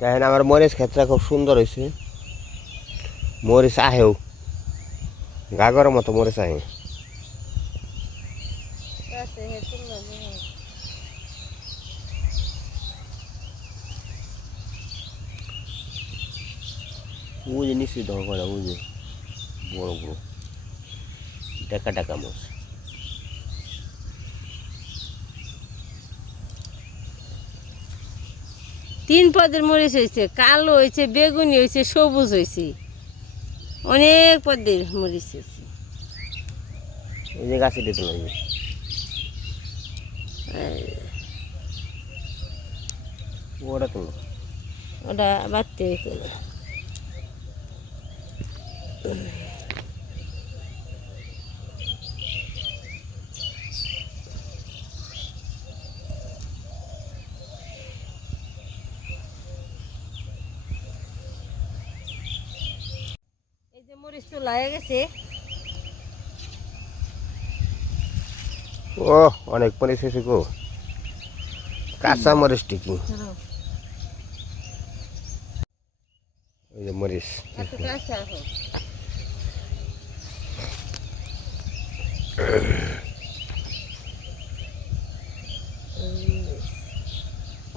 দেখেন আমার মরিচ ক্ষেত্রে খুব সুন্দর হয়েছে। মরিচ আহেও। গাগরের মতো মরিচ আহে। যে নিশ্চিত যে বড় বড়। টাকা টাকা মাছ তিন পদের মরিচ হয়েছে কালো হয়েছে বেগুনি হয়েছে সবুজ হয়েছে। অনেক পদের মরিচ হয়েছে। এই যে গাছে দিতে লাগবে। ওটা ওটা বাড়তে হয়েছিল মরিচ তো লাগে গেছে। ও অনেক মরিচ হয়েছে গো। কাঁচা মরিচ টিকি ওই যে মরিচ।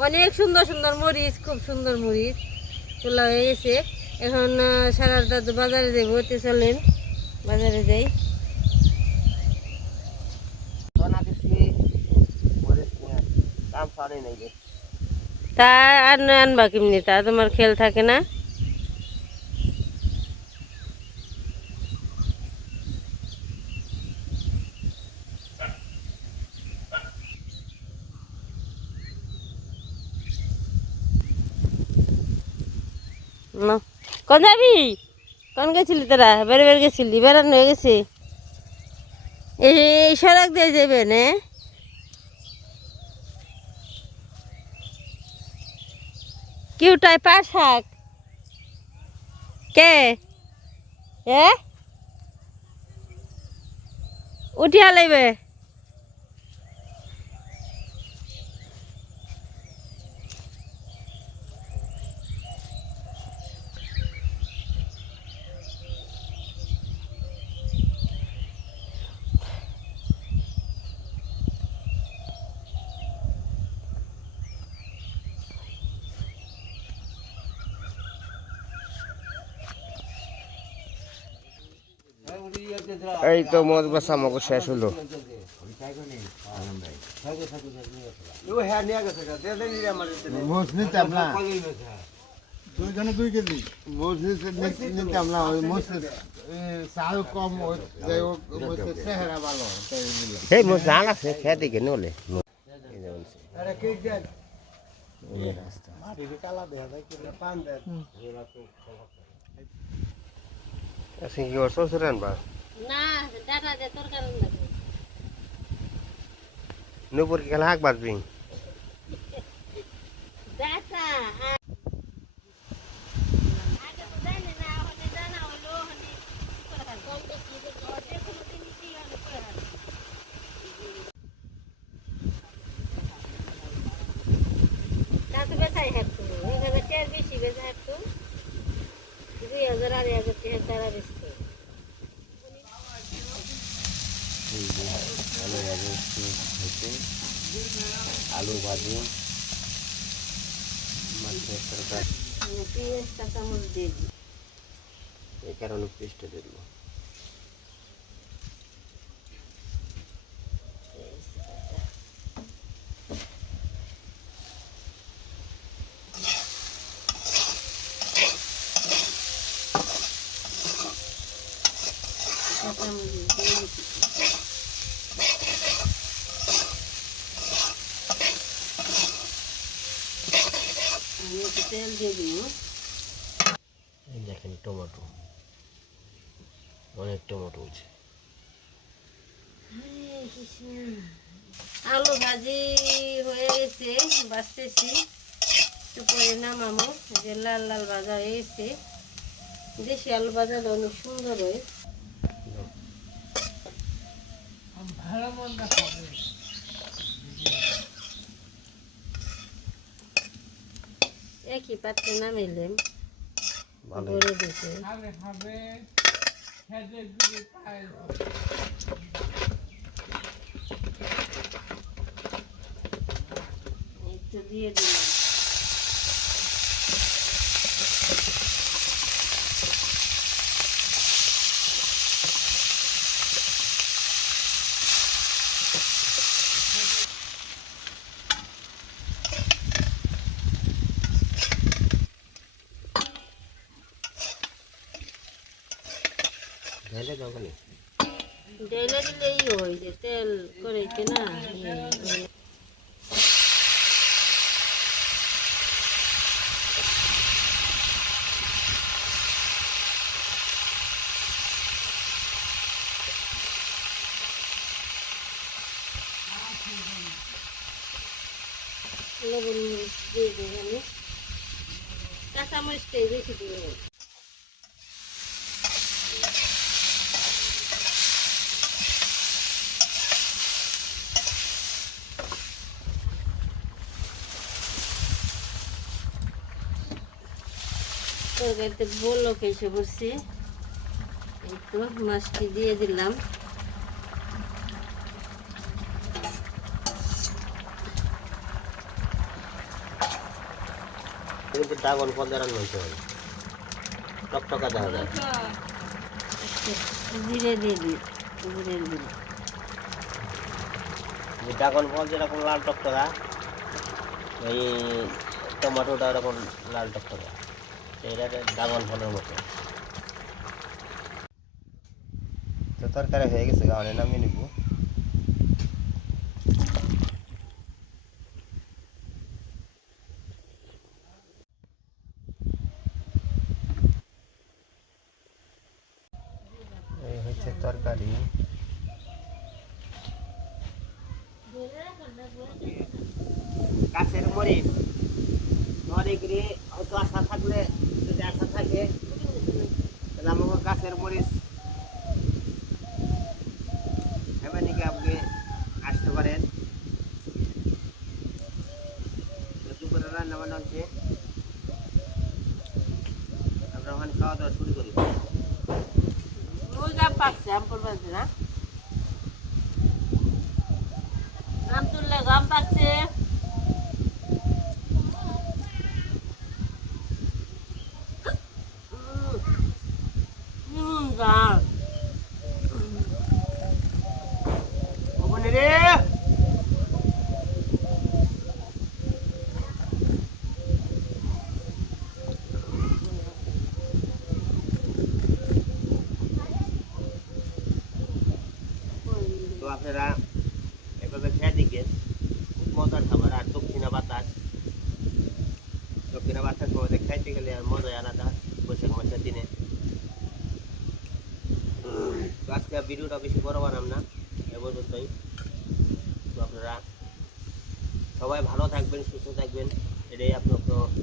অনেক সুন্দর সুন্দর মরিচ খুব সুন্দর মরিচ তোলা হয়ে গেছে। এখন সারাটা তো বাজারে যাই তো চলেন, বাজারে যাই। তা আর আনবা কেমনি? তা তোমার খেল থাকে না। না। কোন যাবি? কোন গেছিলি তোরা? বেড়ে বেড়ে গেছিলি বেড়ানো হয়ে গেছে। এই সড়ক দিয়ে যাবে, না। কিউটাই পার শাক? কে? এ? উঠিয়া লাইবে। এই তো মদ বেচা আমাকে শেষ হলো। না দুইজনে দুই কেজি। ওই চাল কম চেহারা ভালো জাল আছে খেয়ে দিকে নলে এই যে বলছি। আরে কে দেন। এই যে রাস্তা। মাটিকে কালা দেয়া নুপুর কি খেলা হাক বাজবি? বেশি বেশি হারতো দুই হাজার আড়াই হাজার টাকা তারা বেচতো আলু ভাজি হয়েছে আলু ভাজি মাছের তরকারি। পেঁয়াজ কাঁচামরিচ দিয়ে দিই আমি একটু তেল দিয়ে দিব দেখেন টমেটো। অনেক টমেটো আছে আলু ভাজি হয়ে গেছে বাঁচতেছি। একটু পরে নামামো যে লাল লাল ভাজা হয়ে গেছে। দেশি আলু ভাজাটা অনেক সুন্দর হয়। একই পাত্রে ভালো ভরে দিতে। একটু দিয়ে দিলাম। ডেলে দিলেই হয় যে তেল করেছে না ওই লবণ দিয়ে দেবো আমি কাঁচা মরিচটাই বেশি দিয়ে তরকারিতে বলল এসে বসছে। এই তো মাছটি দিয়ে দিলাম। কিন্তু ড্রাগন ফল রান্না হইতে হবে। টকটকা দেওয়া যায়। জিরে দিয়ে দিই। জিরে দিই। ড্রাগন ফল যেরকম লাল টকটকা ওই টমেটোটা ওরকম লাল টকটকা। সেইটা ড্রাগন ফলের মতো। তো তরকারি হয়ে গেছে গাওয়ানে নামিয়ে নিব। এই হচ্ছে তরকারি। গাছের মরিচ মরিগরি হয়তো আশা থাকলে, যদি আশা থাকে, তাহলে আমাকে গাছের মরিচ এবার আপনি খাওয়া দাওয়া শুরু করি। গাম পাকছে আম পড়বে না। আম তুললে গাম পাকছে ভিডিওটা বেশি বড় বানাম না, এ পর্যন্তই। তো আপনারা সবাই ভালো থাকবেন, সুস্থ থাকবেন, এটাই করি